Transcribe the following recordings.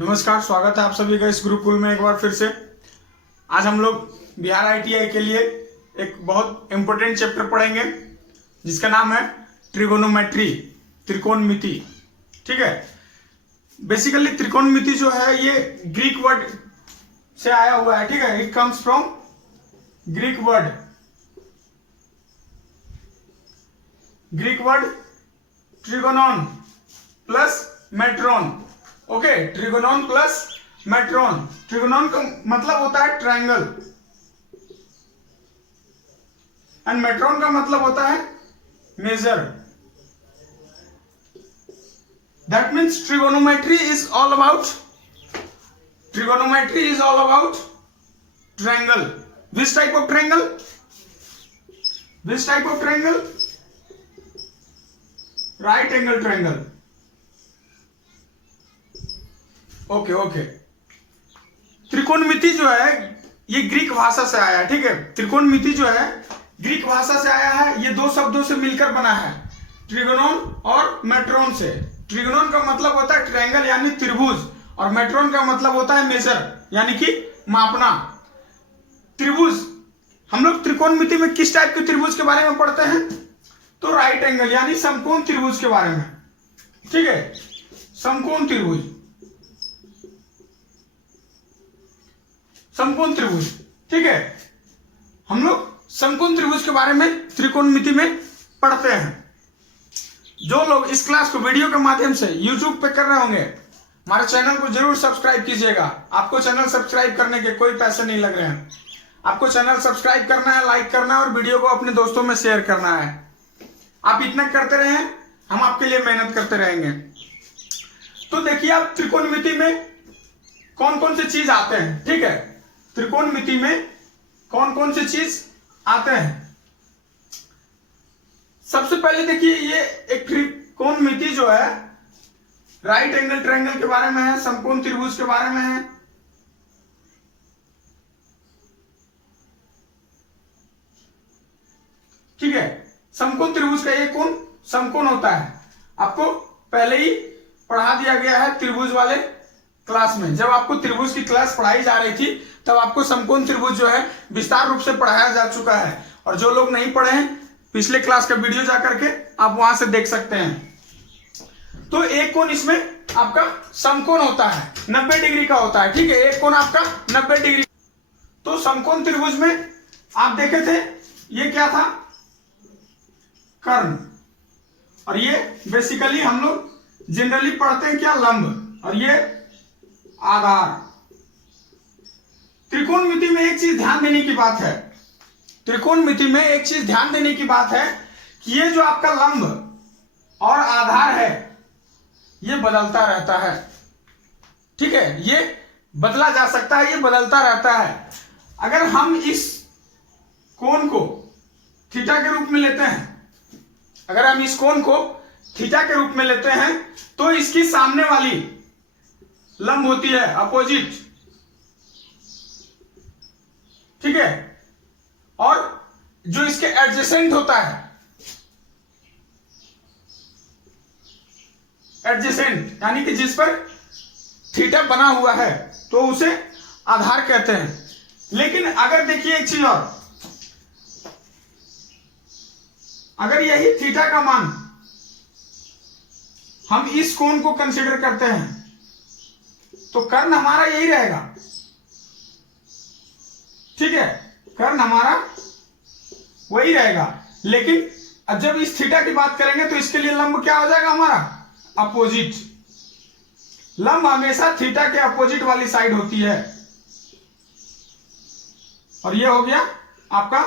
नमस्कार, स्वागत है आप सभी का इस गुरुकुल में एक बार फिर से। आज हम लोग बिहार आईटीआई के लिए एक बहुत इंपॉर्टेंट चैप्टर पढ़ेंगे जिसका नाम है ट्रिगोनोमेट्री, त्रिकोणमिति। ठीक है, बेसिकली त्रिकोणमिति जो है ये ग्रीक वर्ड से आया हुआ है। ठीक है, it comes from Greek word ट्रिगोनॉन plus matron. Okay, ट्रिगोनॉन plus matron. ट्रिगोनॉन का मतलब होता है ट्रायंगल एंड मेट्रोन का मतलब होता है major. That means trigonometry is all about triangle. Which type of triangle? Right angle triangle. Okay. त्रिकोणमिति जो है ये ग्रीक भाषा से आया है। ठीक है, त्रिकोणमिति जो है ग्रीक भाषा से आया है। ये दो शब्दों से मिलकर बना है, ट्रिगोनोन और मेट्रोन से। ट्रिगोनोन का मतलब होता है ट्रायंगल यानी त्रिभुज, और मेट्रोन का मतलब होता है मेजर यानी कि मापना। त्रिभुज, हम लोग त्रिकोणमिति में किस टाइप के त्रिभुज के बारे में पढ़ते हैं? तो राइट एंगल यानी समकोण त्रिभुज के बारे में। ठीक है, समकोण त्रिभुज। ठीक है, हम लोग समकोण त्रिभुज के बारे में त्रिकोणमिति में पढ़ते हैं। जो लोग इस क्लास को वीडियो के माध्यम से YouTube पे कर रहे होंगे, हमारे चैनल को जरूर सब्सक्राइब कीजिएगा। आपको चैनल सब्सक्राइब करने के कोई पैसे नहीं लग रहे हैं। आपको चैनल सब्सक्राइब करना है, लाइक करना है और वीडियो को अपने दोस्तों में शेयर करना है। आप इतना करते रहें, हम आपके लिए मेहनत करते रहेंगे। तो देखिए, आप त्रिकोणमिति में कौन कौन से चीज आते हैं। ठीक है, त्रिकोणमिति में कौन कौन से चीज आते हैं? सबसे पहले देखिए, ये एक त्रिकोणमिति जो है राइट एंगल ट्रायंगल के बारे में है, समकोण त्रिभुज के बारे में है। ठीक है, समकोण त्रिभुज का एक कोण समकोण होता है। आपको पहले ही पढ़ा दिया गया है त्रिभुज वाले क्लास में। जब आपको त्रिभुज की क्लास पढ़ाई जा रही थी तब आपको समकोण त्रिभुज जो है विस्तार रूप से पढ़ाया जा चुका है। और जो लोग नहीं पढ़े हैं, पिछले क्लास का वीडियो जाकर के आप वहां से देख सकते हैं। तो एक कोण इसमें आपका समकोण होता है, 90 डिग्री का होता है। ठीक है, एक कोण आपका 90 डिग्री। तो समकोण त्रिभुज में आप देखे थे, ये क्या था? कर्ण। और ये बेसिकली हम लोग जनरली पढ़ते हैं क्या? लंब। और ये आधार। त्रिकोणमिति में एक चीज ध्यान देने की बात है, कि ये जो आपका लंब और आधार है ये बदलता रहता है। ठीक है, ये बदला जा सकता है, ये बदलता रहता है। अगर हम इस कोण को थीटा के रूप में लेते हैं, तो इसकी सामने वाली लंब होती है अपोजिट। ठीक है, और जो इसके एडजेसेंट होता है, एडजेसेंट यानी कि जिस पर थीटा बना हुआ है, तो उसे आधार कहते हैं। लेकिन अगर देखिए एक चीज और, अगर यही थीटा का मान हम इस कोण को कंसीडर करते हैं तो कर्ण हमारा यही रहेगा। ठीक है, कर्ण हमारा वही रहेगा। लेकिन जब इस थीटा की बात करेंगे तो इसके लिए लंब क्या हो जाएगा? हमारा अपोजिट। लंब हमेशा थीटा के अपोजिट वाली साइड होती है। और ये हो गया आपका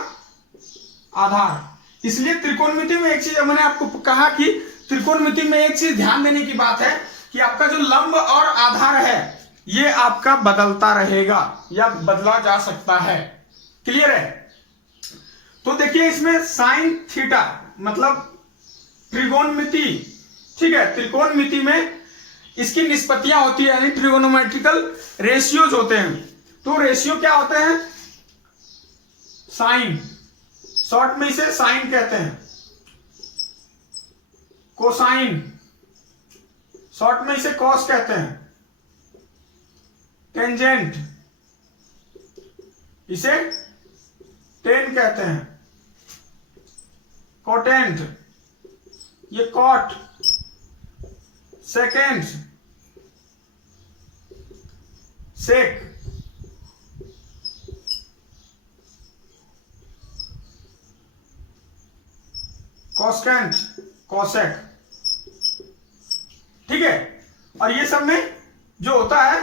आधार। इसलिए त्रिकोणमिति में एक चीज मैंने आपको कहा कि त्रिकोणमिति में एक चीज ध्यान देने की बात है कि आपका जो लंब और आधार है ये आपका बदलता रहेगा या बदला जा सकता है। क्लियर है? तो देखिए, इसमें साइन थीटा मतलब त्रिकोणमिति। ठीक है, त्रिकोणमिति में इसकी निष्पत्तियां होती है यानी ट्रिगोनोमेट्रिकल रेशियोज होते हैं। तो रेशियो क्या होते हैं? साइन, शॉर्ट में इसे साइन कहते हैं। कोसाइन, शॉर्ट में इसे कॉस कहते हैं। टेंजेंट, इसे टेन कहते हैं। कोटेंट, ये कॉट। सेकेंड, सेक। कॉस्केंट, कॉसेक। ठीक है। और ये सब में जो होता है,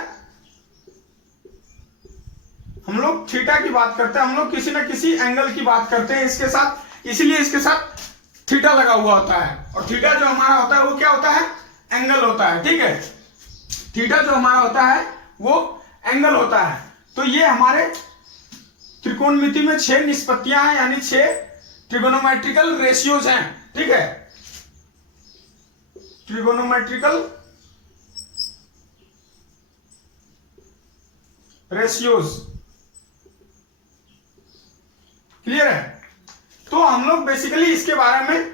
हम लोग थीटा की बात करते हैं, हम लोग किसी ना किसी एंगल की बात करते हैं इसके साथ, इसीलिए इसके साथ थीटा लगा हुआ होता है। और थीटा जो हमारा होता है वो क्या होता है? एंगल होता है। ठीक है, थीटा जो हमारा होता है वो एंगल होता है। तो ये हमारे त्रिकोणमिति में 6 निष्पत्तियां हैं, यानी 6 ट्रिगोनोमेट्रिकल रेशियोज हैं। ठीक है, ट्रिगोनोमेट्रिकल रेशियोज। क्लियर है? तो हम लोग बेसिकली इसके बारे में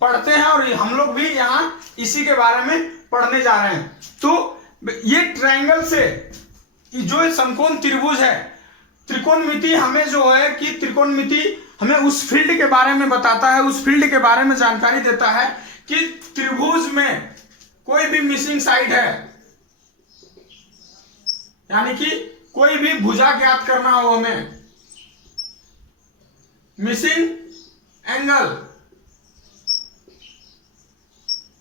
पढ़ते हैं और हम लोग भी यहां इसी के बारे में पढ़ने जा रहे हैं। तो ये ट्रायंगल से जो समकोण त्रिभुज है, त्रिकोणमिति हमें जो है कि त्रिकोणमिति हमें उस फील्ड के बारे में बताता है, उस फील्ड के बारे में जानकारी देता है कि त्रिभुज में कोई भी मिसिंग साइड है, यानी कि कोई भी भुजा ज्ञात करना हो हमें, मिसिंग एंगल,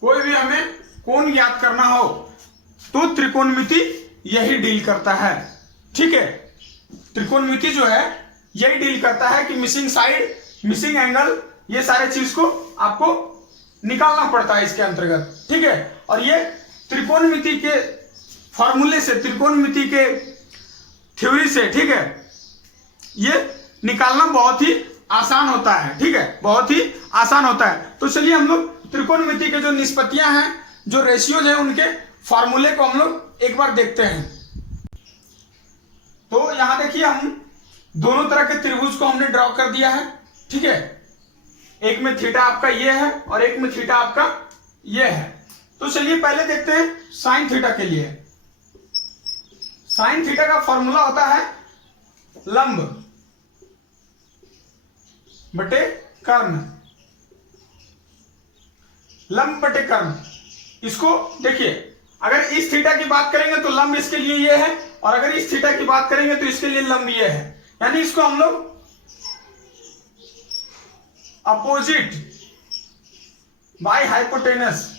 कोई भी हमें कोण ज्ञात करना हो, तो त्रिकोणमिति यही डील करता है। ठीक है, त्रिकोणमिति जो है यही डील करता है कि मिसिंग साइड, मिसिंग एंगल, ये सारे चीज को आपको निकालना पड़ता है इसके अंतर्गत। ठीक है, और ये त्रिकोणमिति के फॉर्मूले से, त्रिकोणमिति के थ्योरी से, ठीक है, ये निकालना बहुत ही आसान होता है। ठीक है, बहुत ही आसान होता है। तो चलिए हम लोग त्रिकोणमिति के जो निष्पत्तियां हैं, जो रेशियोज हैं, उनके फॉर्मूले को हम लोग एक बार देखते हैं। तो यहां देखिए, हम दोनों तरह के त्रिभुज को हमने ड्रॉ कर दिया है। ठीक है, एक में थीटा आपका ये है और एक में थीटा आपका ये है। तो चलिए पहले देखते हैं साइन थीटा के लिए। साइन थीटा का फॉर्मूला होता है लंब बटे कर्ण, लंब बटे कर्ण। इसको देखिए, अगर इस थीटा की बात करेंगे तो लंब इसके लिए ये है, और अगर इस थीटा की बात करेंगे तो इसके लिए लंब ये है। यानी इसको हम लोग अपोजिट बाय हाइपोटेनस,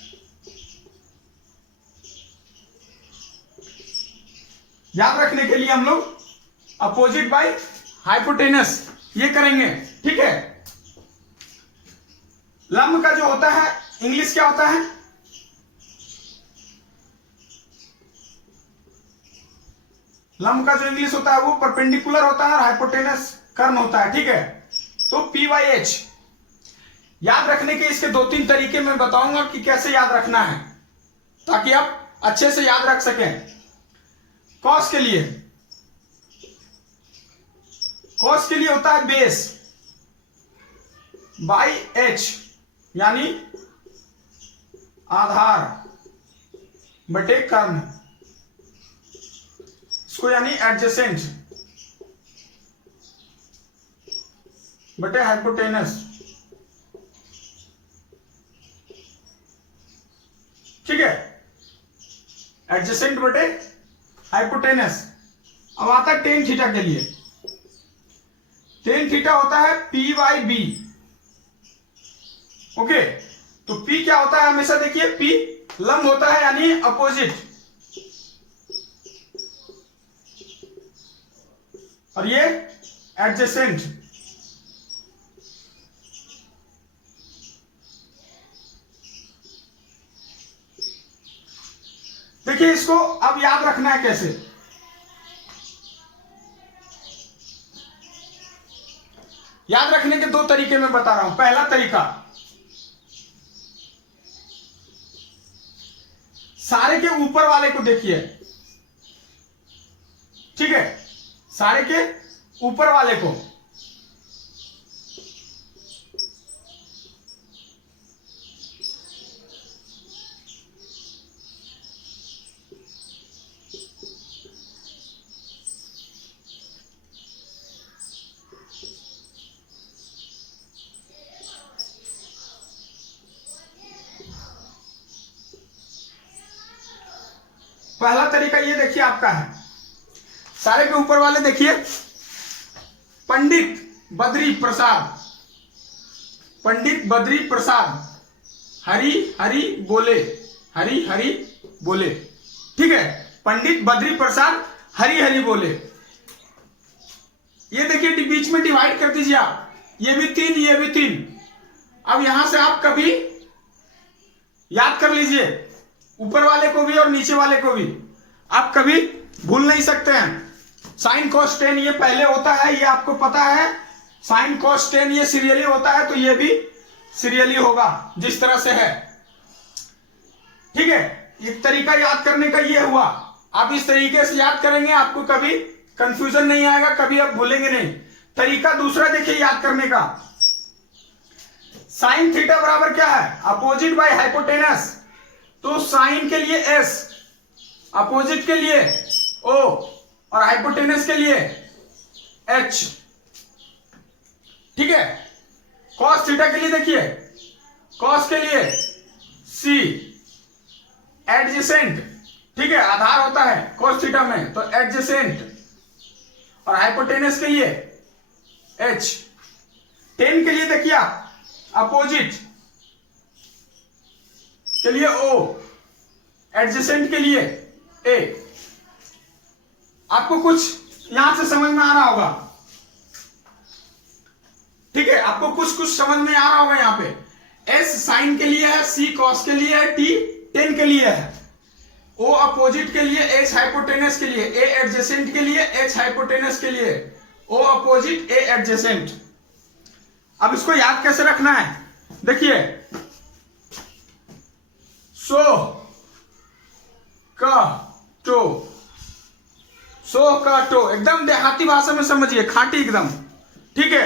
याद रखने के लिए हम लोग अपोजिट बाय हाइपोटेनस ये करेंगे। ठीक है, लंब का जो होता है इंग्लिश क्या होता है? लंब का जो इंग्लिश होता है वो परपेंडिकुलर होता है और हाइपोटेनस कर्ण होता है। ठीक है, तो पी बाई एच। याद रखने के इसके 2-3 तरीके मैं बताऊंगा कि कैसे याद रखना है, ताकि आप अच्छे से याद रख सकें। कॉस के लिए, कॉस के लिए होता है बेस बाई एच, यानी आधार बटे कर्ण, इसको यानी एडजेसेंट बटे हाइपोटेनस। ठीक है, एडजेसेंट बटे हाइपोटेनस। अब आता है टेन थीटा के लिए। टेन थीटा होता है पी बाई बी। ओके, तो P क्या होता है? हमेशा देखिए P लंब होता है, यानी अपोजिट, और ये एडजेसेंट। देखिए इसको अब याद रखना है कैसे। याद रखने के 2 तरीके मैं बता रहा हूं। पहला तरीका, सारे के ऊपर वाले को देखिए। ठीक है, सारे के ऊपर वाले को, पहला तरीका ये देखिए आपका है, सारे के ऊपर वाले देखिए, पंडित बद्री प्रसाद, पंडित बद्री प्रसाद हरि हरि बोले, हरि हरि बोले, ठीक है, पंडित बद्री प्रसाद हरि हरि बोले। ये देखिए बीच में डिवाइड कर दीजिए आप, ये भी 3 ये भी 3। अब यहां से आप कभी याद कर लीजिए, ऊपर वाले को भी और नीचे वाले को भी आप कभी भूल नहीं सकते हैं। साइन कॉस टेन ये पहले होता है, ये आपको पता है। साइन कॉस टेन ये सीरियली होता है, तो ये भी सीरियली होगा जिस तरह से है, ठीक है। एक तरीका याद करने का ये हुआ, आप इस तरीके से याद करेंगे, आपको कभी कंफ्यूजन नहीं आएगा, कभी आप भूलेंगे नहीं। तरीका दूसरा देखिए याद करने का, साइन थीटा बराबर क्या है, अपोजिट बाय हाइपोटेनस। तो साइन के लिए एस, अपोजिट के लिए ओ और हाइपोटेनस के लिए एच, ठीक है। कॉस थीटा के लिए देखिए, कॉस के लिए सी, एडजेसेंट, ठीक है, आधार होता है कॉस थीटा में, तो एडजेसेंट, और हाइपोटेनस के लिए एच। टेन के लिए देखिए आप, अपोजिट के लिए ओ, एडजेसेंट के लिए ए। आपको कुछ यहां से समझ में आ रहा होगा, ठीक है, आपको कुछ समझ में आ रहा होगा। यहां पे एस साइन के लिए है, सी कॉस के लिए है, टी टेन के लिए है, ओ अपोजिट के लिए, एच हाइपोटेनस के लिए, ए एडजेसेंट के लिए, एच हाइपोटेनस के लिए, ओ अपोजिट ए एडजेसेंट। अब इसको याद कैसे रखना है, देखिए, सो का टो, सो का टो, एकदम देहाती भाषा में समझिए, खाटी एकदम, ठीक है।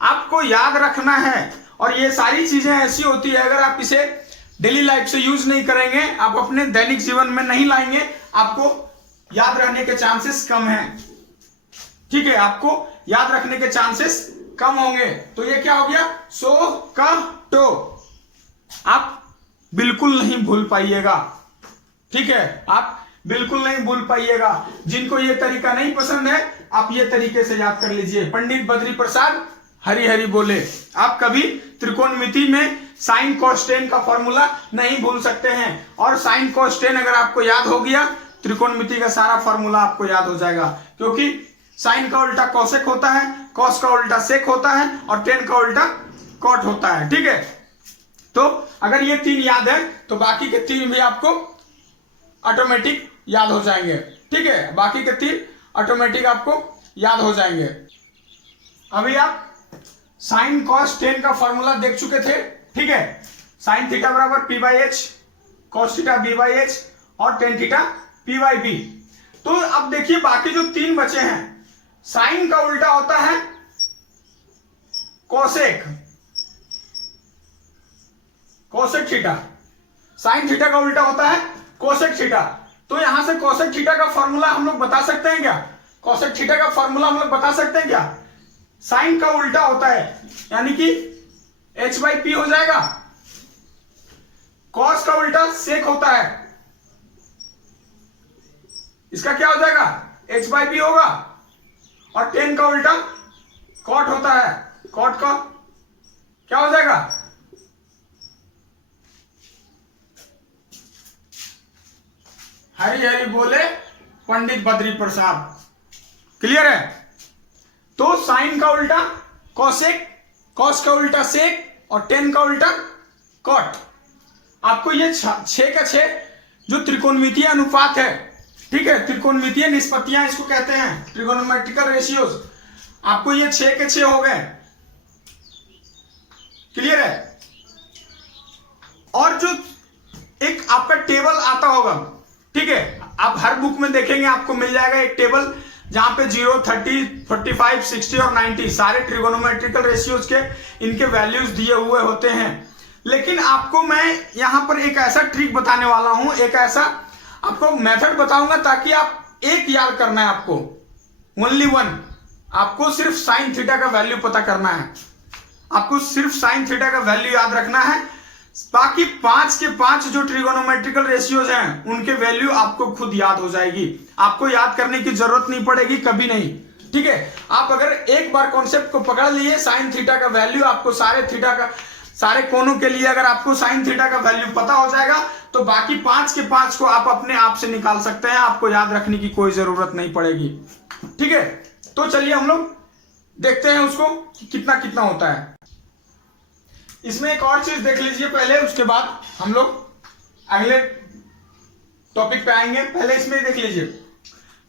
आपको याद रखना है, और ये सारी चीजें ऐसी होती है, अगर आप इसे डेली लाइफ से यूज नहीं करेंगे, आप अपने दैनिक जीवन में नहीं लाएंगे, आपको याद रहने के चांसेस कम हैं, ठीक है, आपको याद रखने के चांसेस कम होंगे। तो ये क्या हो गया, सो का टो, आप बिल्कुल नहीं भूल पाइएगा, ठीक है, आप बिल्कुल नहीं भूल पाइएगा। जिनको ये तरीका नहीं पसंद है, आप ये तरीके से याद कर लीजिए, पंडित बद्री प्रसाद हरि हरि बोले। आप कभी त्रिकोणमिति में साइन कॉस टेन का फॉर्मूला नहीं भूल सकते हैं, और साइन कॉस टेन अगर आपको याद हो गया, त्रिकोणमिति का सारा फॉर्मूला आपको याद हो जाएगा, क्योंकि साइन का उल्टा कॉसेक होता है, कॉस का उल्टा सेक होता है, और टेन का उल्टा कॉट होता है, ठीक है। तो अगर ये 3 याद है, तो बाकी के 3 भी आपको ऑटोमेटिक याद हो जाएंगे, ठीक है, बाकी के 3 ऑटोमेटिक आपको याद हो जाएंगे। अभी आप साइन कॉस टेन का फॉर्मूला देख चुके थे, ठीक है, साइन थीटा बराबर P by H, cos theta B by H, और tan theta P by B. तो अब देखिए बाकी जो 3 बचे हैं, साइन का उल्टा होता है cosec, cosec theta, sine theta का उल्टा होता है कोसेक थीटा। तो यहां से कोसेक थीटा का फॉर्मूला हम लोग बता सकते हैं क्या, कोसेक थीटा का फॉर्मूला हम लोग बता सकते हैं क्या, साइन का उल्टा होता है, यानी कि एच बाई पी हो जाएगा, कॉस का उल्टा सेक होता है, इसका क्या हो जाएगा, एच बाई पी होगा, और टेन का उल्टा कॉट होता है, कॉट का क्या हो जाएगा, हरि हरि बोले पंडित बद्री प्रसाद। क्लियर है। तो साइन का उल्टा कॉसेक, कॉस का उल्टा सेक, और टेन का उल्टा कॉट। आपको ये 6 का 6 जो त्रिकोणमितीय अनुपात है, ठीक है, त्रिकोणमितीय निष्पत्तियां इसको कहते हैं, ट्रिगोनोमेट्रिकल रेशियोज, आपको ये 6 के 6 हो गए। क्लियर है। और जो एक आपका टेबल आता होगा, ठीक है, आप हर बुक में देखेंगे, आपको मिल जाएगा एक टेबल जहां पे 0, 30, 45, 60 और 90 सारे ट्रिगोनोमेट्रिकल रेशियोज के इनके वैल्यूज दिए हुए होते हैं। लेकिन आपको मैं यहां पर एक ऐसा ट्रिक बताने वाला हूं, एक ऐसा आपको मेथड बताऊंगा, ताकि आप एक याद करना है, आपको ओनली 1, आपको सिर्फ साइन थीटा का वैल्यू पता करना है, आपको सिर्फ साइन थीटा का वैल्यू याद रखना है। बाकी 5 के 5 जो ट्रिगोनोमेट्रिकल रेशियोज हैं उनके वैल्यू आपको खुद याद हो जाएगी, आपको याद करने की जरूरत नहीं पड़ेगी कभी नहीं। ठीक है, आप अगर एक बार कॉन्सेप्ट को पकड़ लिए, साइन थीटा का वैल्यू आपको सारे कोनों के लिए अगर आपको साइन थीटा का वैल्यू पता हो जाएगा तो बाकी 5 के 5 को आप अपने आप से निकाल सकते हैं, आपको याद रखने की कोई जरूरत नहीं पड़ेगी। ठीक है, तो चलिए हम लोग देखते हैं उसको कि कितना कितना होता है। इसमें एक और चीज देख लीजिए पहले, उसके बाद हम लोग अगले टॉपिक पे आएंगे। पहले इसमें देख लीजिए,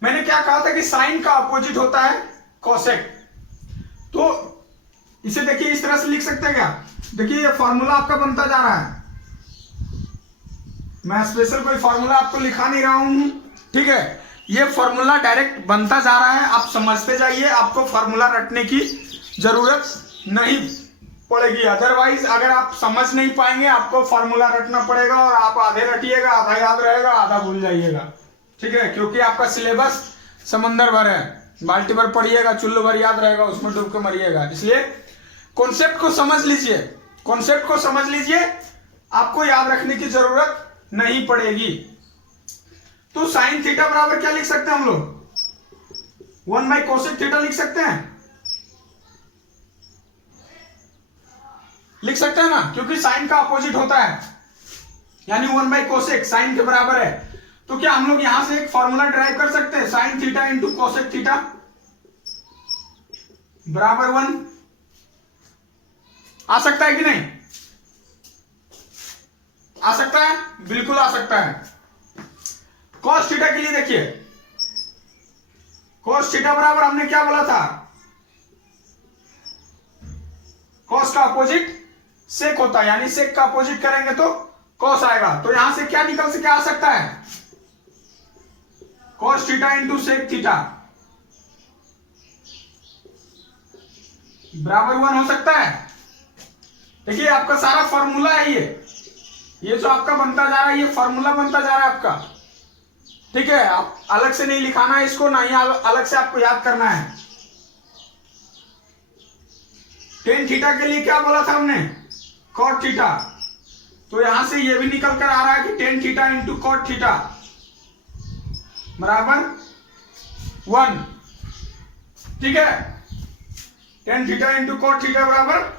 मैंने क्या कहा था कि साइन का अपोजिट होता है कोसेक। तो इसे देखिए इस तरह से लिख सकते हैं क्या, देखिए ये फॉर्मूला आपका बनता जा रहा है, मैं स्पेशल कोई फॉर्मूला आपको लिखा नहीं रहा हूं। ठीक है, ये फॉर्मूला डायरेक्ट बनता जा रहा है, आप समझते जाइए, आपको फॉर्मूला रटने की जरूरत नहीं पड़ेगी। अदरवाइज अगर आप समझ नहीं पाएंगे आपको फॉर्मूला रटना पड़ेगा और आप आधे रटिएगा, आधा याद रहेगा, आधा भूल जाइएगा। ठीक है, क्योंकि आपका सिलेबस समंदर भर है, बाल्टी भर पढ़िएगा चुल्लू भर याद रहेगा, उसमें डूब के मरिएगा। इसलिए कॉन्सेप्ट को समझ लीजिए, कॉन्सेप्ट को समझ लीजिए, आपको याद रखने की जरूरत नहीं पड़ेगी। तो साइन थीटा बराबर क्या लिख सकते हैं हम लोग, 1 कोसेक थीटा लिख सकते हैं, लिख सकते हैं ना, क्योंकि साइन का अपोजिट होता है, यानी 1 कोसेक साइन के बराबर है। तो क्या हम लोग यहां से एक फॉर्मूला ड्राइव कर सकते हैं, sine theta into cosec theta बराबर 1, आ सकता है कि नहीं, आ सकता है, बिल्कुल आ सकता है। कॉस थीटा के लिए देखिए, कॉस थीटा बराबर हमने क्या बोला था, कॉस का अपोजिट सेक होता है, यानी सेक का अपोजिट करेंगे तो कॉस आएगा। तो यहां से क्या निकल से क्या आ सकता है, cos theta into sec theta बराबर 1 हो सकता है। देखिए आपका सारा फॉर्मूला है, ये जो आपका बनता जा रहा है, ये फॉर्मूला बनता जा रहा है आपका। ठीक है, आप अलग से नहीं लिखाना है इसको, ना ही अलग से आपको याद करना है। टेन थीटा के लिए क्या बोला था हमने, कॉट थीटा, तो यहां से ये भी निकल कर आ रहा है कि tan theta into cot theta बराबर 1। ठीक है, tan theta into cot theta बराबर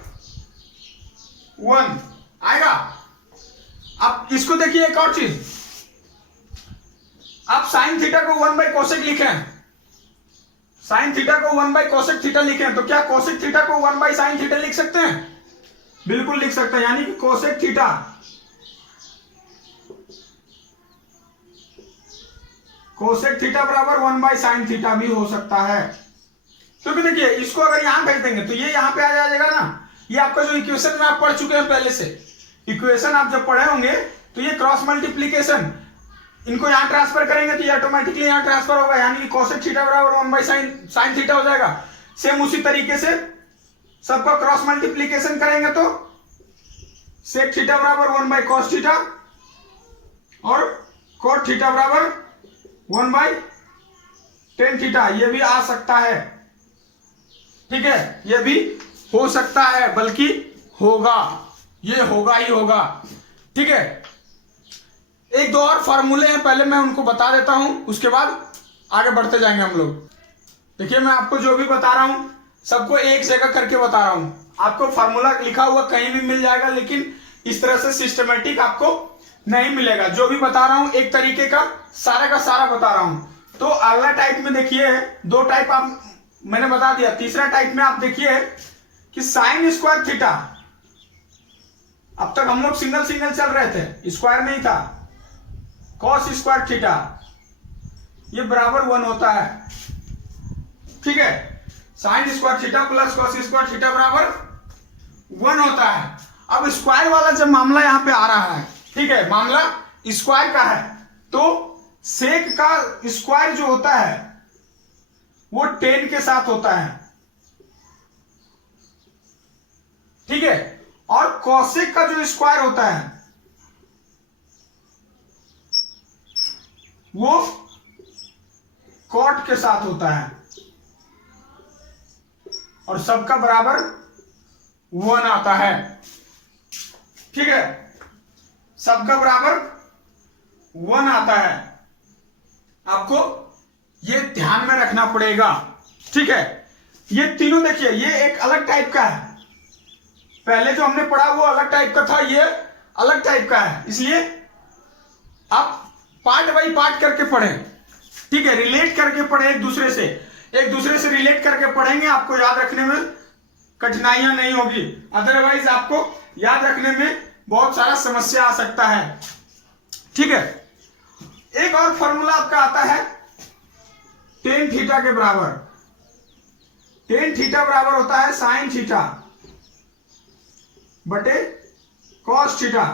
1 आएगा। अब इसको देखिए एक और चीज, आप साइन थीटा को 1 कोसेक लिखें, साइन थीटा को 1 कोसेक थीटा लिखें, तो क्या कोसेक थीटा को 1 साइन थीटा लिख सकते हैं, बिल्कुल लिख सकते हैं, यानी कि कोसेक थीटा बराबर 1 साइन थीटा भी हो सकता है। क्योंकि देखिए इसको अगर यहां भेज देंगे तो ये यहां पे आ जाएगा ना, ये आपका जो इक्वेशन में आप पढ़ चुके हैं पहले से, इक्वेशन आप जब पढ़े होंगे तो ये क्रॉस मल्टीप्लीकेशन, इनको यहां ट्रांसफर करेंगे तो ये ऑटोमेटिकली यहां ट्रांसफर होगा, यानी कि कोसेक थीटा बराबर 1 साइन थीटा हो जाएगा। सेम उसी तरीके से सबका क्रॉस मल्टीप्लीकेशन करेंगे तो सेक थीटा बराबर 1 कॉस थीटा और कॉट थीटा बराबर 1 टेन थीटा, ये भी आ सकता है। ठीक है, ये भी हो सकता है, बल्कि होगा, ये होगा ही होगा। ठीक है, एक दो और फॉर्मूले हैं, पहले मैं उनको बता देता हूं, उसके बाद आगे बढ़ते जाएंगे हम लोग। देखिए मैं आपको जो भी बता रहा हूं सबको एक जगह करके बता रहा हूं, आपको फॉर्मूला लिखा हुआ कहीं भी मिल जाएगा, लेकिन इस तरह से सिस्टमेटिक आपको नहीं मिलेगा। जो भी बता रहा हूं एक तरीके का सारा बता रहा हूं। तो अगला टाइप में देखिए, 2 टाइप आप मैंने बता दिया, तीसरा टाइप में आप देखिए कि साइन स्क्वायर थीटा, अब तक हम लोग सिंगल चल रहे थे, स्क्वायर नहीं था, कॉस स्क्वायर थीटा ये बराबर 1 होता है। ठीक है, sine square theta plus cos square theta बराबर 1 होता है। अब स्क्वायर वाला जब मामला यहां पे आ रहा है, ठीक है, मामला स्क्वायर का है, तो सेक का स्क्वायर जो होता है वो 10 के साथ होता है। ठीक है, और कॉसेक का जो स्क्वायर होता है वो कॉट के साथ होता है, और सबका बराबर 1 आता है। ठीक है, सबका बराबर 1 आता है। आपको ये ध्यान में रखना पड़ेगा, ठीक है। ये तीनों देखिए, ये एक अलग टाइप का है, पहले जो हमने पढ़ा वो अलग टाइप का था, ये अलग टाइप का है, इसलिए आप पार्ट बाई पार्ट करके पढ़ें, ठीक है। रिलेट करके पढ़ें एक दूसरे से रिलेट करके पढ़ेंगे, आपको याद रखने में कठिनाइयां नहीं होगी, अदरवाइज आपको याद रखने में बहुत सारा समस्या आ सकता है, ठीक है। एक और फॉर्मूला आपका आता है टेन थीटा के बराबर। टेन थीटा बराबर होता है साइन थीटा बटे कॉस थीटा।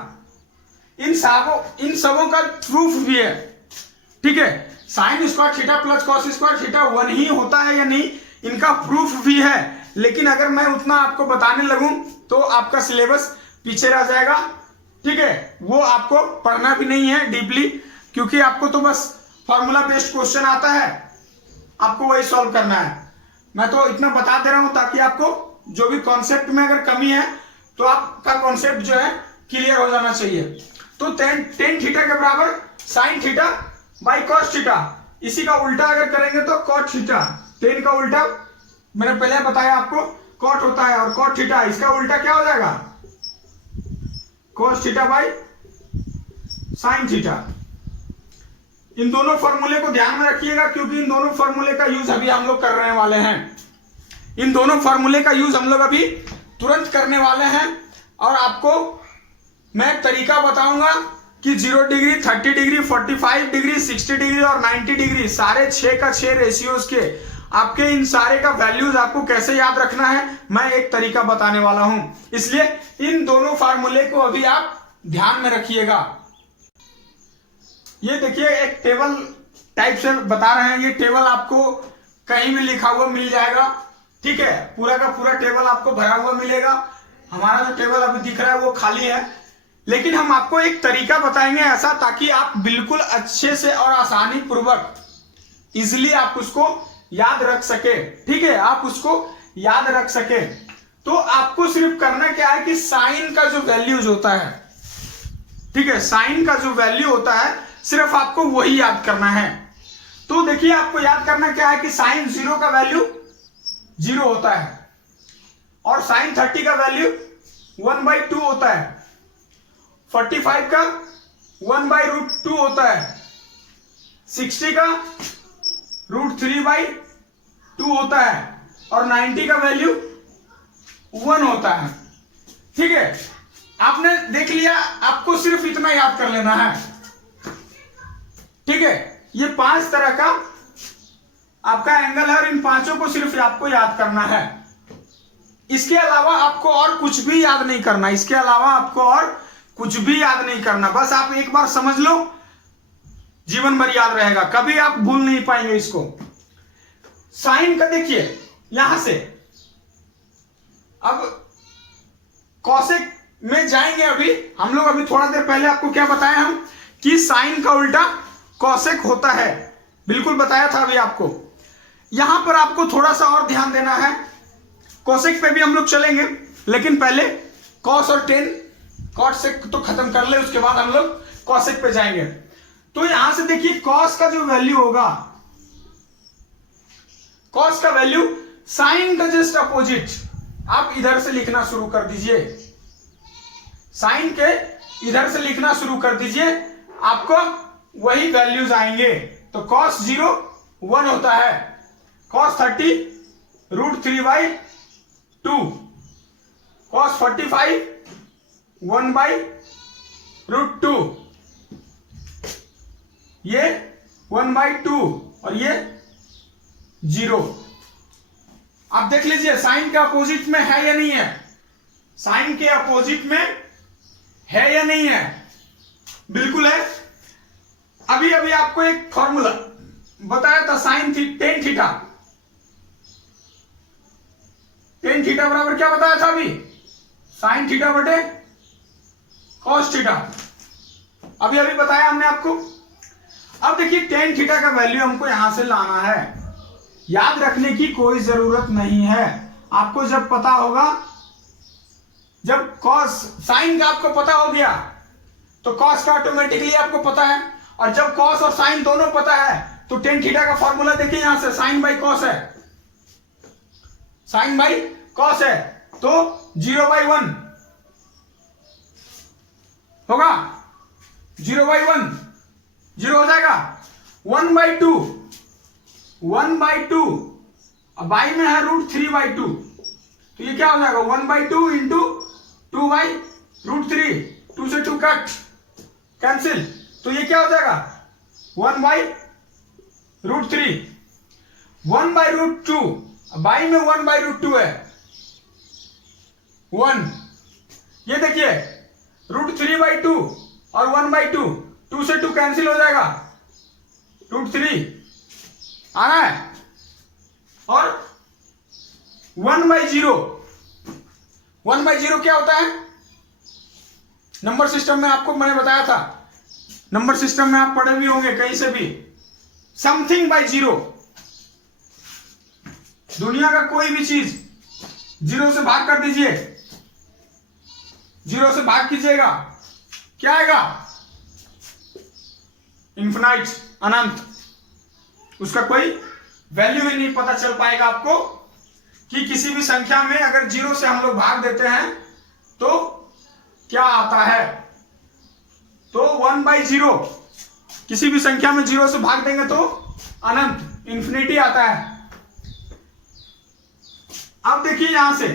इन सबों का प्रूफ भी है, ठीक है। Sine square theta plus cos square theta 1 ही होता है या नहीं, इनका प्रूफ भी है, लेकिन अगर मैं उतना आपको बताने लगूं तो आपका सिलेबस पीछे रह जाएगा, ठीक है। वो आपको पढ़ना भी नहीं है डीपली, क्योंकि आपको तो बस फॉर्मूला बेस्ड क्वेश्चन आता है, आपको वही सॉल्व करना है। मैं तो इतना बता दे रहा हूं ताकि आपको जो भी कॉन्सेप्ट में अगर कमी है तो आपका कॉन्सेप्ट जो है क्लियर हो जाना चाहिए। तो टेन थीटा के बराबर sine theta by cos theta, इसी का उल्टा अगर करेंगे तो कॉट थीटा। टेन का उल्टा मैंने पहले बताया आपको कॉट होता है, और कॉट थीटा इसका उल्टा क्या हो जाएगा, cos theta by sine theta. इन दोनों फॉर्मूले को ध्यान में रखिएगा, क्योंकि इन दोनों फॉर्मूले का यूज अभी हम लोग करने वाले हैं। इन दोनों फॉर्मूले का यूज हम लोग अभी तुरंत करने वाले हैं, और आपको मैं तरीका बताऊंगा कि 0 डिग्री, 30 डिग्री, 45 डिग्री, 60 डिग्री और 90 डिग्री, सारे 6 का 6 रेशियोज के आपके इन सारे का वैल्यूज आपको कैसे याद रखना है, मैं एक तरीका बताने वाला हूं। इसलिए इन दोनों फार्मूले को अभी आप ध्यान में रखिएगा। ये देखिए एक टेबल टाइप से बता रहे हैं, ये टेबल आपको कहीं भी लिखा हुआ मिल जाएगा, ठीक है। पूरा का पूरा टेबल आपको भरा हुआ मिलेगा। हमारा जो टेबल अभी दिख रहा है वो खाली है, लेकिन हम आपको एक तरीका बताएंगे ऐसा, ताकि आप बिल्कुल अच्छे से और आसानी पूर्वक इजिली आप उसको याद रख सके, ठीक है। आप उसको याद रख सके तो आपको सिर्फ करना क्या है कि साइन का जो वैल्यूज होता है, ठीक है, साइन का जो वैल्यू होता है सिर्फ आपको वही याद करना है। तो देखिए आपको याद करना क्या है कि साइन 0 का वैल्यू 0 होता है, और साइन 30 का वैल्यू 1/2 होता है, 45 का 1/√2 होता है, 60 का √3/2 होता है, और 90 का वैल्यू 1 होता है, ठीक है। आपने देख लिया, आपको सिर्फ इतना याद कर लेना है, ठीक है। ये 5 तरह का आपका एंगल है, और इन पांचों को सिर्फ आपको याद करना है। इसके अलावा आपको और कुछ भी याद नहीं करना, इसके अलावा आपको और कुछ भी याद नहीं करना। बस आप एक बार समझ लो, जीवन भर याद रहेगा, कभी आप भूल नहीं पाएंगे इसको। साइन का देखिए यहां से, अब कॉसेक में जाएंगे। अभी हम लोग अभी थोड़ा देर पहले आपको क्या बताया हम कि साइन का उल्टा कॉसेक होता है, बिल्कुल बताया था अभी आपको। यहां पर आपको थोड़ा सा और ध्यान देना है, कॉसेक पे भी हम लोग चलेंगे, लेकिन पहले कॉस और टेन, कॉसेक तो खत्म कर ले, उसके बाद हम लोग कॉसेक पे जाएंगे। तो यहां से देखिए कॉस का जो वैल्यू होगा, कॉस का वैल्यू साइन का जस्ट अपोजिट, आप इधर से लिखना शुरू कर दीजिए, साइन के इधर से लिखना शुरू कर दीजिए, आपको वही वैल्यूज आएंगे। तो cos 0 1 होता है, cos 30 √3/2, cos 45 1/√2, ये 1/2 और ये 0। आप देख लीजिए साइन के अपोजिट में है या नहीं है, साइन के अपोजिट में है या नहीं है, बिल्कुल है। अभी अभी आपको एक फॉर्मूला बताया था sine tan theta, tan theta बराबर क्या बताया था अभी, साइन थीटा बटे कॉस थीटा, अभी अभी बताया हमने आपको। अब देखिए टेन थीटा का वैल्यू हमको यहां से लाना है, याद रखने की कोई जरूरत नहीं है। आपको जब पता होगा, जब कॉस साइन का आपको पता हो गया तो कॉस का ऑटोमेटिकली आपको पता है, और जब कॉस और साइन दोनों पता है तो टेन थीटा का फॉर्मूला देखिए यहां से, साइन बाई कॉस है, साइन बाई कॉस है, तो 0/1 होगा, 0/1 0 हो जाएगा, 1/2 1/2, अब बाई में है √3/2, तो ये क्या हो जाएगा 1/2 इंटू 2/√3, 2 से 2 कट कैंसिल, तो ये क्या हो जाएगा 1/√3, 1/√2, बाई में 1/√2 है 1, ये देखिए √3/2 और 1/2, 2 से 2 कैंसिल हो जाएगा, √3 आ रहा है, और 1/0, 1/0 क्या होता है, नंबर सिस्टम में आपको मैंने बताया था, नंबर सिस्टम में आप पढ़े भी होंगे कहीं से भी, समथिंग बाय 0, दुनिया का कोई भी चीज 0 से भाग कर दीजिए, 0 से भाग कीजिएगा, क्या आएगा इन्फिनाइट, अनंत, उसका कोई वैल्यू ही नहीं पता चल पाएगा आपको कि किसी भी संख्या में अगर 0 से हम लोग भाग देते हैं तो क्या आता है, तो 1/0, किसी भी संख्या में 0 से भाग देंगे तो अनंत, इंफिनिटी आता है। अब देखिए यहां से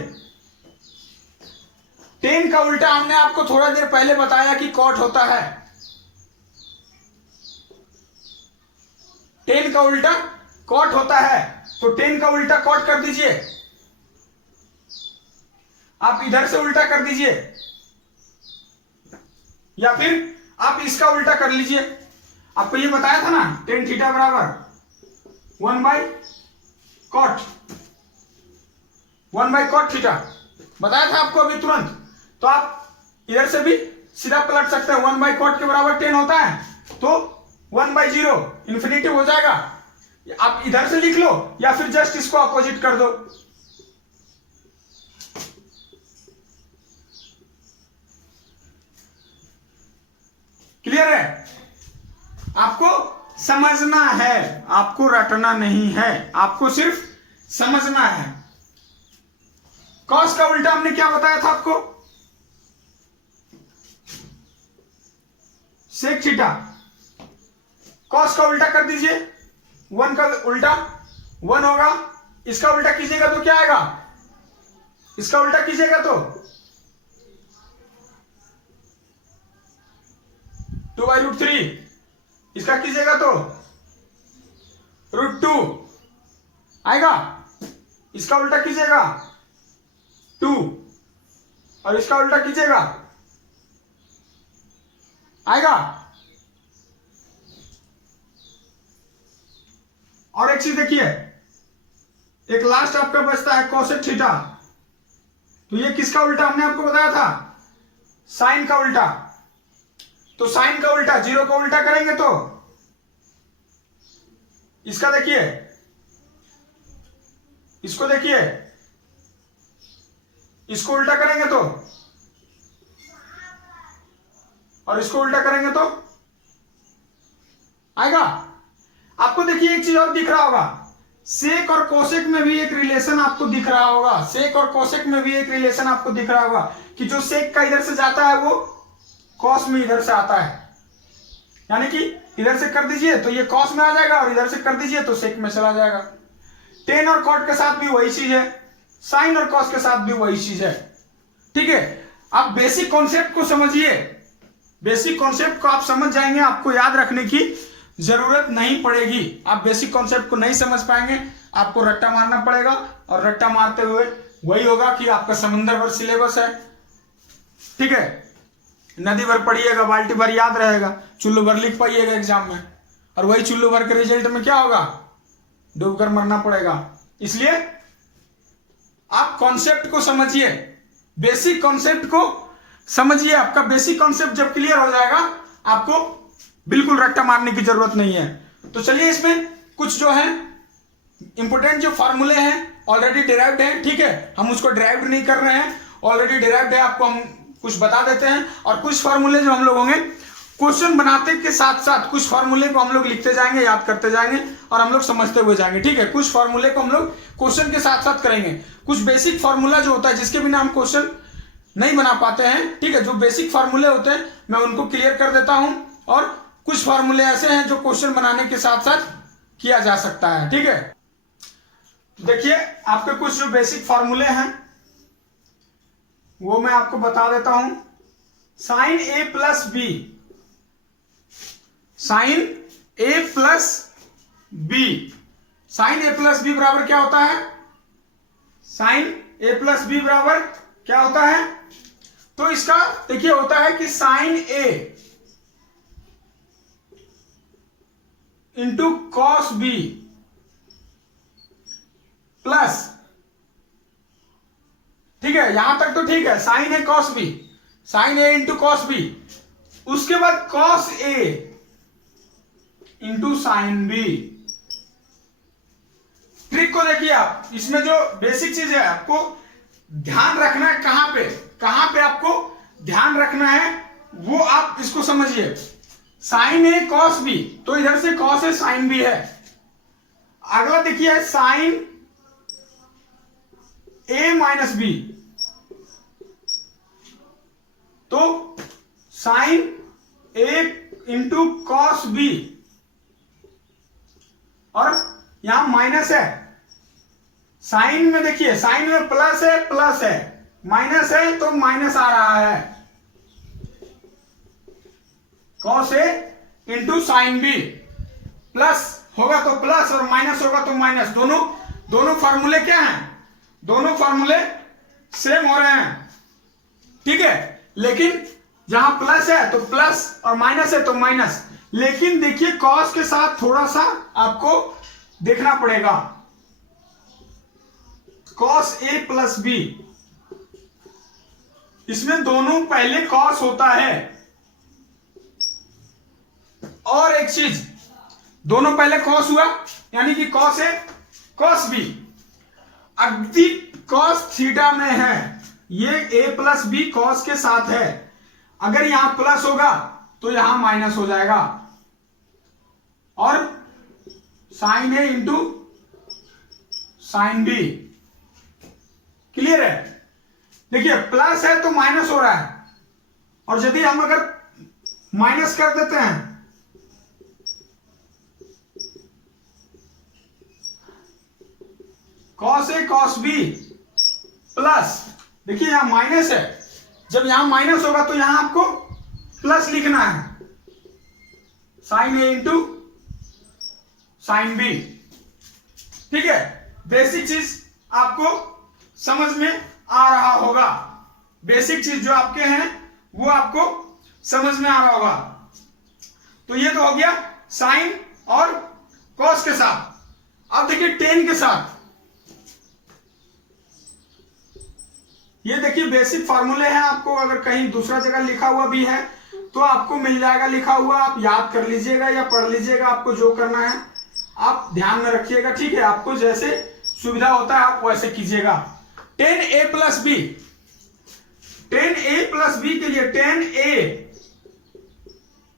10 का उल्टा हमने आपको थोड़ा देर पहले बताया कि कॉट होता है, 10 का उल्टा कॉट होता है, तो 10 का उल्टा कॉट कर दीजिए, आप इधर से उल्टा कर दीजिए, या फिर आप इसका उल्टा कर लीजिए, आपको ये बताया था ना tan थीटा बराबर 1/cot थीटा बताया था आपको अभी तुरंत, तो आप इधर से भी सीधा पलट सकते हैं, 1/cot के बराबर 10 होता है, तो 1/0 इंफिनिटी हो जाएगा, आप इधर से लिख लो या फिर जस्ट इसको अपोजिट कर दो, क्लियर है, आपको समझना है, आपको रटना नहीं है, आपको सिर्फ समझना है। कॉस का उल्टा हमने क्या बताया था आपको, सेक थीटा, कॉस का उल्टा कर दीजिए, 1 का उल्टा 1 होगा, इसका उल्टा कीजिएगा तो क्या आएगा, इसका उल्टा कीजिएगा तो 2/√3, इसका कीजिएगा तो √2 आएगा, इसका उल्टा कीजिएगा 2, और इसका उल्टा कीजिएगा आएगा। और एक चीज देखिए, एक लास्ट आपका बचता है कोसेक थीटा, तो ये किसका उल्टा हमने आपको बताया था, साइन का उल्टा, तो साइन का उल्टा 0 का उल्टा करेंगे तो इसका देखिए, इसको देखिए, इसको उल्टा करेंगे तो, और इसको उल्टा करेंगे तो आएगा। आपको देखिए एक चीज और दिख रहा होगा, सेक और कोसेक में भी एक रिलेशन आपको दिख रहा होगा, सेक और कोसेक में भी एक रिलेशन आपको दिख रहा होगा कि जो सेक का इधर से जाता है वो कॉस में इधर से आता है, यानी कि इधर से कर दीजिए तो ये कॉस में आ जाएगा, और इधर से कर दीजिए तो सेक में चला जाएगा। टेन और कॉट के साथ भी वही चीज है, साइन और कॉस के साथ भी वही चीज है, ठीक है। आप बेसिक कॉन्सेप्ट को समझिए, बेसिक कॉन्सेप्ट को आप समझ जाएंगे, आपको याद रखने की जरूरत नहीं पड़ेगी। आप बेसिक कॉन्सेप्ट को नहीं समझ पाएंगे, आपको रट्टा मारना पड़ेगा, और रट्टा मारते हुए वही होगा कि आपका समुद्र भर सिलेबस है, ठीक है। नदी भर पढ़िएगा, बाल्टी भर याद रहेगा, चुल्लू भर लिख पाइएगा एग्जाम में, और वही चुल्लू भर के रिजल्ट में क्या होगा, डूबकर मरना पड़ेगा। इसलिए आप कॉन्सेप्ट को समझिए, बेसिक कॉन्सेप्ट को समझिए। आपका बेसिक कॉन्सेप्ट जब क्लियर हो जाएगा, आपको बिल्कुल रट्टा मारने की जरूरत नहीं है। तो चलिए इसमें कुछ जो है इंपोर्टेंट जो फॉर्मूले हैं ऑलरेडी डिराइव्ड है, ठीक है, हम उसको डिराइव्ड नहीं कर रहे हैं, ऑलरेडी डिराइव्ड है, आपको हम कुछ बता देते हैं, और कुछ फॉर्मूले जो हम लोग होंगे क्वेश्चन बनाते के साथ साथ कुछ फॉर्मूले को हम लोग लिखते जाएंगे, याद करते जाएंगे और हम लोग समझते हुए जाएंगे। ठीक है, कुछ फॉर्मूले को हम लोग क्वेश्चन के साथ साथ करेंगे। कुछ बेसिक फॉर्मूला जो होता है जिसके बिना हम क्वेश्चन नहीं बना पाते हैं, ठीक है, जो बेसिक फॉर्मूले होते हैं मैं उनको क्लियर कर देता हूं, और कुछ फॉर्मूले ऐसे हैं जो क्वेश्चन बनाने के साथ साथ किया जा सकता है। ठीक है, देखिए आपके कुछ जो बेसिक फॉर्मूले हैं वो मैं आपको बता देता हूं। साइन ए प्लस बी, साइन ए प्लस बी, साइन ए प्लस बी बराबर क्या होता है? साइन ए प्लस बी बराबर क्या होता है? तो इसका देखिए होता है कि साइन ए इंटू कॉस बी प्लस, ठीक है, यहां तक तो ठीक है, साइन ए कॉस बी, साइन ए इंटू कॉस बी, उसके बाद cos A into sine B. Trick को देखिए आप, इसमें जो बेसिक चीज है आपको ध्यान रखना है, कहां पे आपको ध्यान रखना है वो आप इसको समझिए। साइन ए कॉस बी, तो इधर से कॉस ए साइन बी है। अगला देखिए साइन ए माइनस बी, तो साइन ए इंटू कॉस बी, और यहां माइनस है, साइन में देखिए साइन में प्लस है, माइनस है तो माइनस आ रहा है, cos A into sine B, plus होगा तो प्लस और माइनस होगा तो माइनस, दोनों फार्मूले क्या हैं? दोनों फार्मूले सेम हो रहे हैं। ठीक है, लेकिन जहां प्लस है तो प्लस और माइनस है तो माइनस, लेकिन देखिए कॉस के साथ थोड़ा सा आपको देखना पड़ेगा। कॉस ए प्लस बी, इसमें दोनों पहले कॉस होता है, और एक चीज, दोनों पहले कॉस हुआ यानी कि कॉस ए कॉस बी, अगदी कॉस थीटा में है, ये ए प्लस बी कॉस के साथ है, अगर यहां प्लस होगा तो यहां माइनस हो जाएगा, और साइन ए इंटू साइन बी। क्लियर है? देखिए प्लस है तो माइनस हो रहा है, और यदि हम अगर माइनस कर देते हैं cos A cos B plus, देखिए यहां माइनस है, जब यहां माइनस होगा तो यहां आपको प्लस लिखना है, साइन ए इंटू साइन बी। ठीक है, बेसिक चीज आपको समझ में आ रहा होगा, बेसिक चीज जो आपके हैं वो आपको समझ में आ रहा होगा। तो ये तो हो गया साइन और कॉस के साथ। अब देखिए टेन के साथ, ये देखिए बेसिक फॉर्मूले हैं, आपको अगर कहीं दूसरा जगह लिखा हुआ भी है तो आपको मिल जाएगा लिखा हुआ, आप याद कर लीजिएगा या पढ़ लीजिएगा, आपको जो करना है आप ध्यान में रखिएगा। ठीक है, आपको जैसे सुविधा होता है आप वैसे कीजिएगा। 10a plus B, 10a plus B के लिए 10a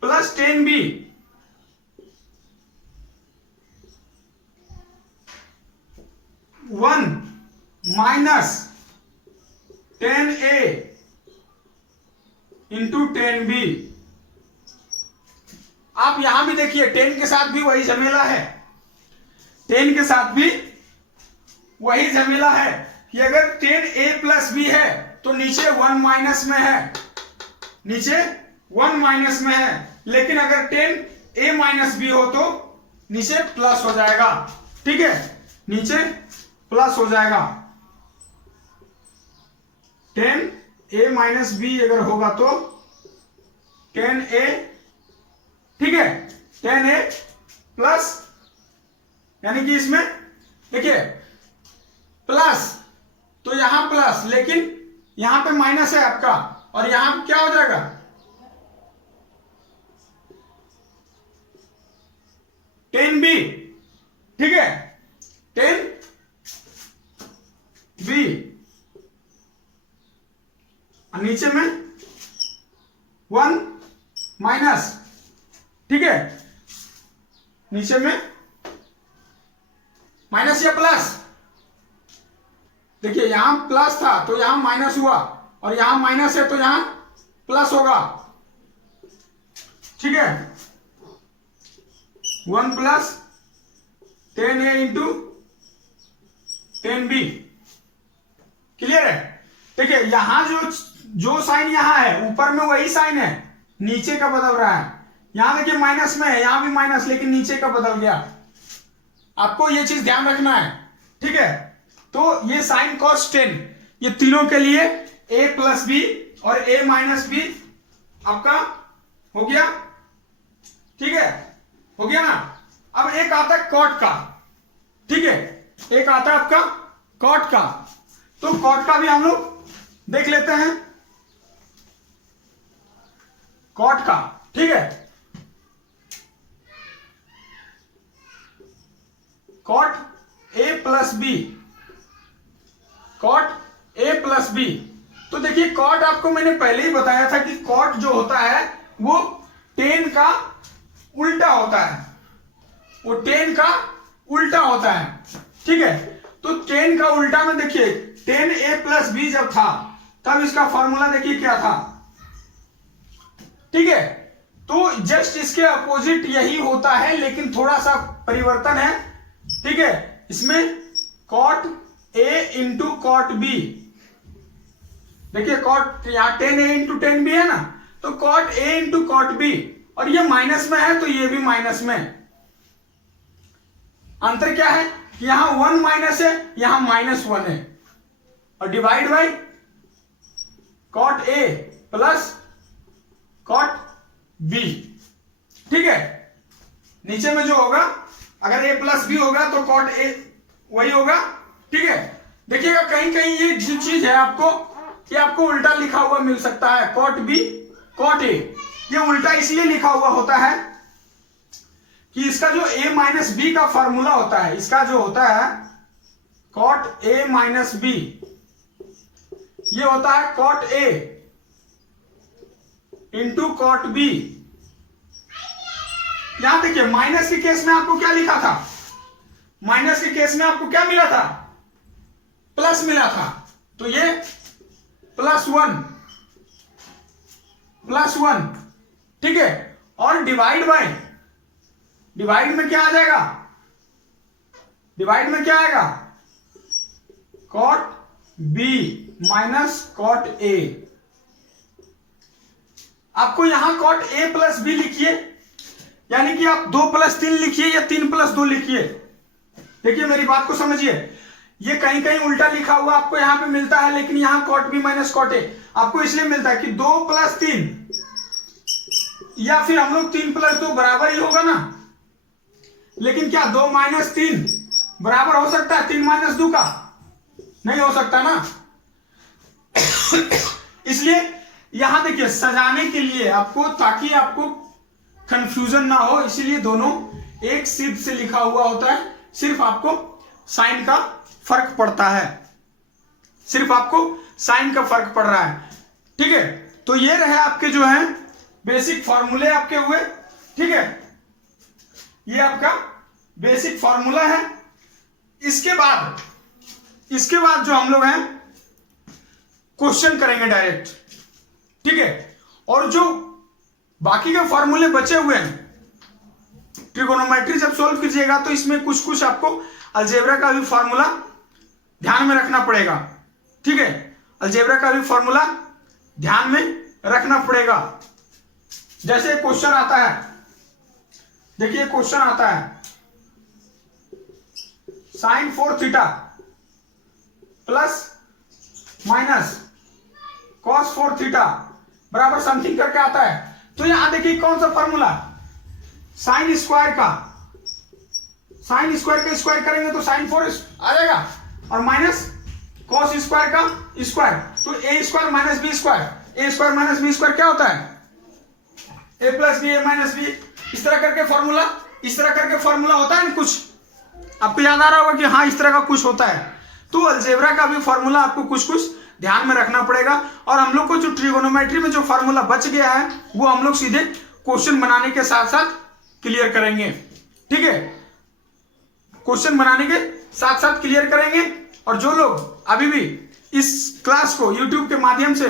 plus 10b, one minus 10a into 10b। आप यहां भी देखिए 10 के साथ भी वही झमेला है, 10 के साथ भी वही झमेला है कि अगर 10a प्लस बी है तो नीचे 1 माइनस में है, नीचे 1 माइनस में है, लेकिन अगर 10a माइनस बी हो तो नीचे प्लस हो जाएगा। ठीक है, नीचे प्लस हो जाएगा, 10a माइनस बी अगर होगा तो 10a, ठीक है, 10a प्लस, यानी कि इसमें देखिए प्लस, तो यहां प्लस, लेकिन यहां पे माइनस है आपका, और यहां क्या हो जाएगा 10b। ठीक है, 10b, नीचे में 1 माइनस, ठीक है, नीचे में माइनस या प्लस, देखिए यहां प्लस था तो यहां माइनस हुआ, और यहां माइनस है तो यहां प्लस होगा, ठीक है। 1 plus 10a into 10b, clear है। देखिए यहां जो साइन यहां है ऊपर में वही साइन है, नीचे का बदल रहा है। यहां देखिए माइनस में है, यहां भी माइनस, लेकिन नीचे का बदल गया। आपको ये चीज ध्यान रखना है, ठीक है। तो ये साइन कॉस 10, ये तीनों के लिए a प्लस बी और a माइनस बी आपका हो गया, ठीक है, हो गया ना। अब एक आता है कॉट का, ठीक है, एक आता है आपका कॉट का, तो कॉट का भी हम लोग देख लेते हैं, कॉट का, ठीक है। Cot a plus B, cot a plus B. तो देखिए कॉट आपको मैंने पहले ही बताया था कि कॉट जो होता है वो टेन का उल्टा होता है, वो टेन का उल्टा होता है, ठीक है। तो टेन का उल्टा में देखिए 10a प्लस बी जब था तब इसका फॉर्मूला देखिए क्या था, ठीक है। तो जस्ट इसके अपोजिट यही होता है, लेकिन थोड़ा सा परिवर्तन है, ठीक है। इसमें cot a into cot B, देखिए कॉट यहां 10a इंटू 10b है ना, तो cot a into cot B, और ये माइनस में है तो ये भी माइनस में। अंतर क्या है कि यहां 1 माइनस है, यहां -1 है, और divide by cot a plus cot b, ठीक है। नीचे में जो होगा अगर a प्लस बी होगा तो कॉट a वही होगा, ठीक है। देखिएगा कहीं कहीं ये जो चीज है आपको, ये आपको उल्टा लिखा हुआ मिल सकता है, कॉट b कॉट a। ये उल्टा इसलिए लिखा हुआ होता है कि इसका जो a माइनस बी का फॉर्मूला होता है, इसका जो होता है कॉट a माइनस बी, ये होता है cot a into cot B. यहां देखिए माइनस के केस में आपको क्या लिखा था, माइनस के केस में आपको क्या मिला था, प्लस मिला था, तो ये +1 +1, ठीक है। और डिवाइड बाय, डिवाइड में क्या आ जाएगा, डिवाइड में क्या आएगा, cot B minus cot A. आपको यहां कॉट a प्लस बी लिखिए, यानी कि आप 2 + 3 लिखिए या 3 + 2 लिखिए। देखिए मेरी बात को समझिए, ये कहीं कहीं उल्टा लिखा हुआ आपको यहां पे मिलता है, लेकिन यहां cot B minus cot A आपको इसलिए मिलता है कि 2 + 3, या फिर हम लोग 3 + 2 बराबर ही होगा ना, लेकिन क्या 2 - 3 बराबर हो सकता है 3 - 2 का, नहीं हो सकता ना। इसलिए यहां देखिए सजाने के लिए आपको, ताकि आपको कंफ्यूजन ना हो, इसीलिए दोनों एक सिद्ध से लिखा हुआ होता है, सिर्फ आपको साइन का फर्क पड़ता है, सिर्फ आपको साइन का फर्क पड़ रहा है, ठीक है। तो ये रहे आपके जो है बेसिक फॉर्मूले आपके हुए, ठीक है, ये आपका बेसिक फॉर्मूला है। इसके बाद जो हम लोग हैं क्वेश्चन करेंगे डायरेक्ट, ठीक है। और जो बाकी के फॉर्मूले बचे हुए हैं, ट्रिगोनोमेट्री जब सॉल्व कीजिएगा तो इसमें कुछ कुछ आपको अलजेब्रा का भी फॉर्मूला ध्यान में रखना पड़ेगा, ठीक है। अलजेब्रा का भी फॉर्मूला ध्यान में रखना पड़ेगा। जैसे क्वेश्चन आता है, देखिए क्वेश्चन आता है sin 4 theta plus minus cos 4 theta बराबर समथिंग करके आता है। तो यहां देखिए कौन सा फॉर्मूला, साइन स्क्वायर का, साइन स्क्वायर का स्क्वायर करेंगे तो sin 4 आ जाएगा, और माइनस cos स्क्वायर का स्क्वायर, तो a square minus B square, a square minus B square क्या होता है, a plus B a minus B. इस तरह करके फॉर्मूला होता है ना कुछ, आपको याद आ रहा होगा कि हाँ इस तरह का कुछ होता है। तो अलजेब्रा का भी फॉर्मूला आपको कुछ कुछ ध्यान में रखना पड़ेगा, और हम लोग को जो ट्रिगोनोमेट्री में जो फॉर्मूला बच गया है वो हम लोग सीधे क्वेश्चन बनाने के साथ साथ क्लियर करेंगे। ठीक है, क्वेश्चन बनाने के साथ साथ क्लियर करेंगे। और जो लोग अभी भी इस क्लास को यूट्यूब के माध्यम से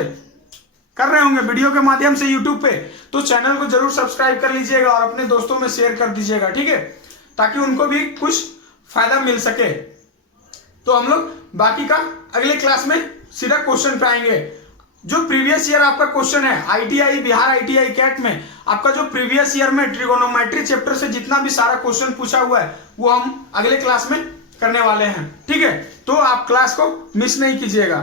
कर रहे होंगे, वीडियो के माध्यम से यूट्यूब पे, तो चैनल को जरूर सब्सक्राइब कर लीजिएगा और अपने दोस्तों में शेयर कर दीजिएगा। ठीक है, ताकि उनको भी कुछ फायदा मिल सके। तो हम लोग बाकी का अगले क्लास में सीधा क्वेश्चन पे आएंगे। जो प्रीवियस ईयर आपका क्वेश्चन है आईटीआई, बिहार आईटीआई कैट में, आपका जो प्रीवियस ईयर में ट्रिगोनोमेट्री चैप्टर से जितना भी सारा क्वेश्चन पूछा हुआ है वो हम अगले क्लास में करने वाले हैं। ठीक है, तो आप क्लास को मिस नहीं कीजिएगा।